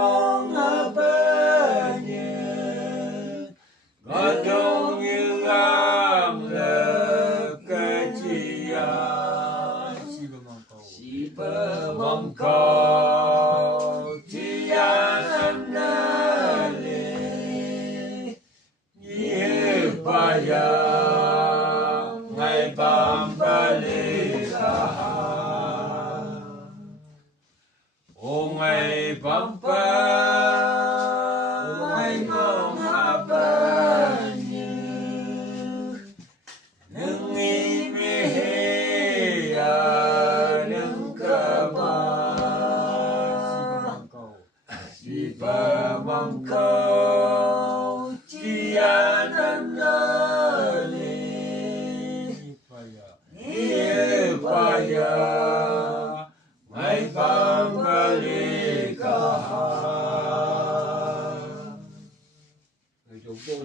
mong apanya godong yang lekecian si pemongkau tiang amnale như bayang ngày bám o ngày bám ngày mong apanya nâng imehea nâng kabang si pemongkau tian amnale ipaya ngày pambalikahan. Người chúng tôi